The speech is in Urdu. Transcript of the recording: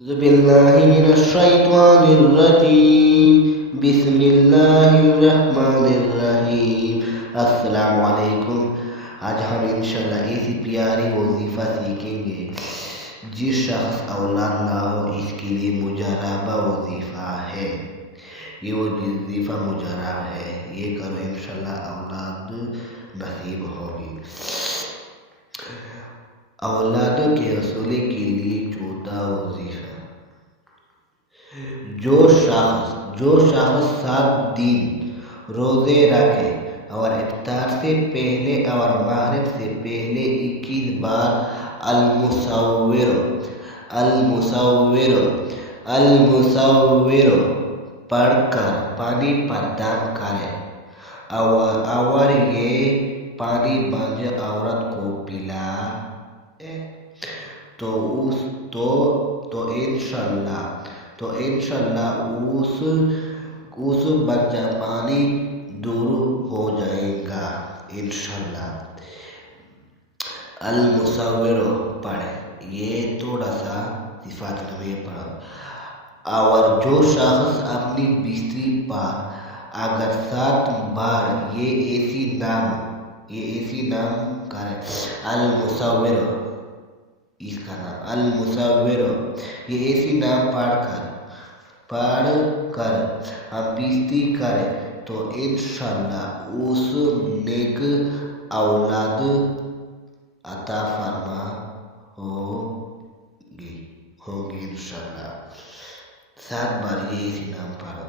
أعوذ بالله من الشيطان الرجيم بسم الله الرحمن الرحیم السلام علیکم۔ آج ہم انشاءاللہ ایسی پیاری وظیفہ سیکھیں گے جس شخص اولاد نہ ہو اس کے لیے مجربہ وظیفہ ہے۔ یہ وظیفہ مجرب ہے، یہ کرو انشاءاللہ اولاد نصیب ہوگی۔ اولاد کے حصول کے لیے چوتھا وظیفہ، جو شخص 7 دن روزے رکھے اور افطار سے پہلے اور مغرب سے پہلے 21 بار المصور پڑھ کر پانی پر دم کرے اور یہ پانی بانجھ عورت کو پلائے تو انشاءاللہ اس بچہ پانی دور ہو جائے گا انشاءاللہ۔ المصور پڑھے، یہ تھوڑا سا صفات میں پڑھو۔ اور جو شخص اپنی بستری پر اگر 7 بار یہ ایسی نام کرے المصور، اس کا نام المصور، یہ ایسی نام پڑھ کر ہم بستری کرے تو انشاءاللہ اس نیک اولاد عطا فرما ہوگی انشاءاللہ۔ 7 بار یہ ایسی نام پڑھو۔